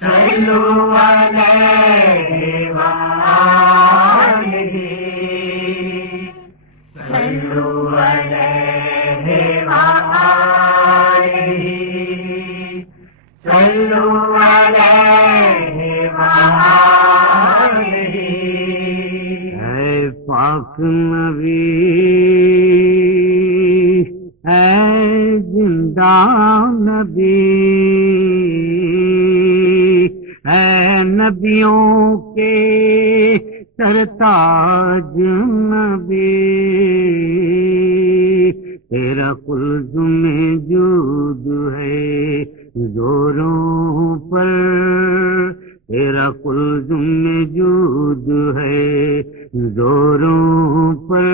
صلوا عليه وآله صلوا عليه وآله صلوا عليه وآله اے پاک نبی اے زندہ نبی اے نبیوں کے سرتاج نبی تیرا قلزم جود ہے زوروں پر تیرا قلزم جود ہے زوروں پر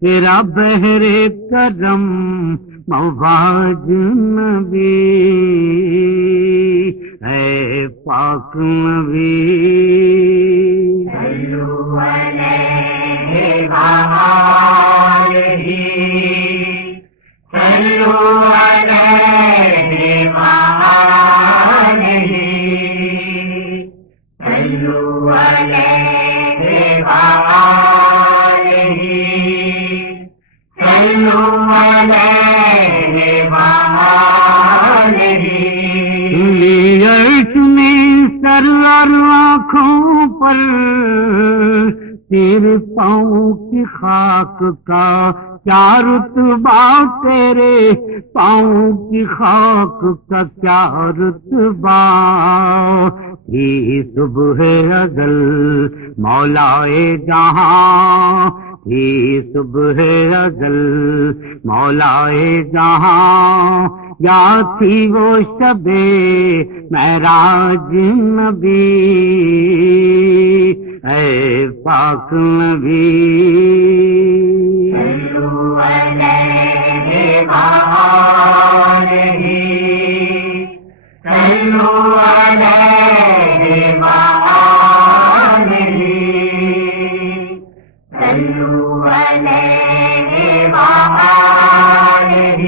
تیرا بحر کرم مواج نبی اے پاک نبی صلوا علیہ وآلہ صلوا علیہ وآلہ صلوا علیہ وآلہ صلوا علیہ وآلہ عرش میں سر اور آنکھوں پر تیرے پاؤں کی خاک کا کیا رتبہ تیرے پاؤں کی خاک کا کیا رتبہ ہی صبح ازل مولائے جہاں ہی صبح ازل مولائے جہاں یا تھی وہ شب معراج نبی اے پاک نبی صلوا علیہ وآلہ صلوا علیہ وآلہ صلوا علیہ وآلہ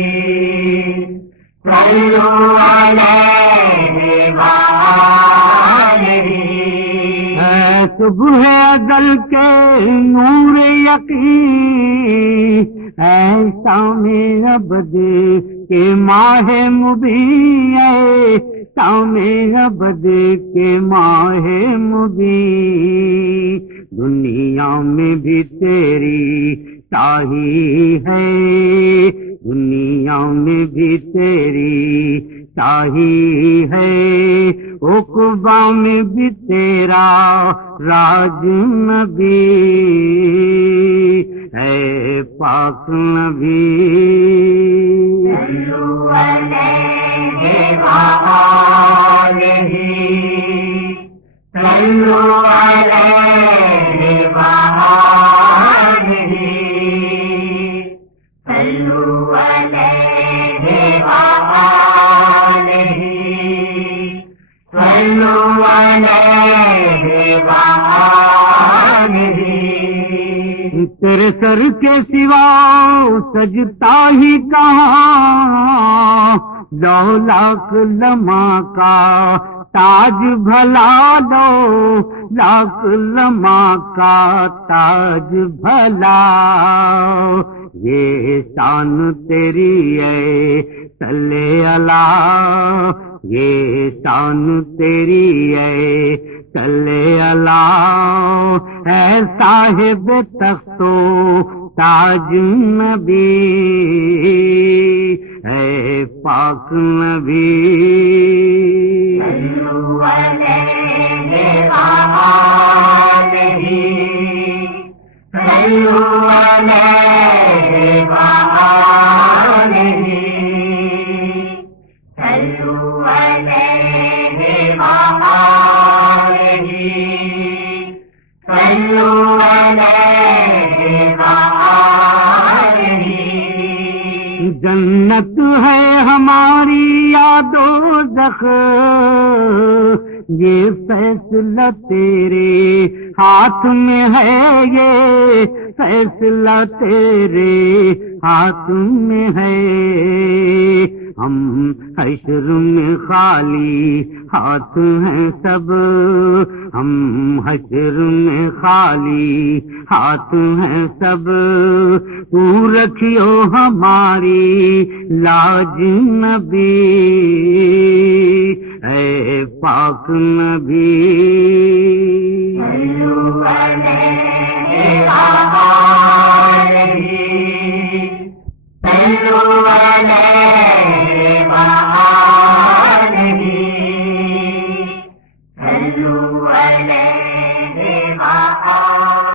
صلوا علیہ وآلہ اے صبح ازل کے نور یقین اے شام ابد کے ماہ مبین اے شام ابد کے ماہ مبین دنیا میں بھی تیری شاہی ہے دنیا میں بھی تیری شاہی ہے عقبہ میں بھی تیرا راج نبی اے پاک نبی صلوا علیہ وآلہ صلوا علیہ وآلہ صلوا علیہ وآلہ صلوا علیہ وآلہ تیرے سر کے سوا سجتا ہی کہاں 2 لاکھ لمحہ کا تاج بھلا 2 لاکھ لمحہ کا تاج بھلا یہ شان تیری ہے صلی اللہ یہ شان تیری ہے صلی اللہ اے صاحب تخت و تاج نبی اے پاک نبی صلوا علیہ وآلہ صلوا علیہ وآلہ صلوا علیہ وآلہ صلوا علیہ وآلہ جنت ہے ہماری یا دوزخ یہ فیصلہ تیرے ہاتھ میں ہے یہ فیصلہ تیرے ہاتھ میں ہے ہم حشر میں خالی ہاتھ ہیں سب، ہم حشر میں خالی ہاتھ ہیں سب، تو رکھیو ہماری لاج نبی، اے پاک نبی۔ صلوا علیہ صلوا علیہ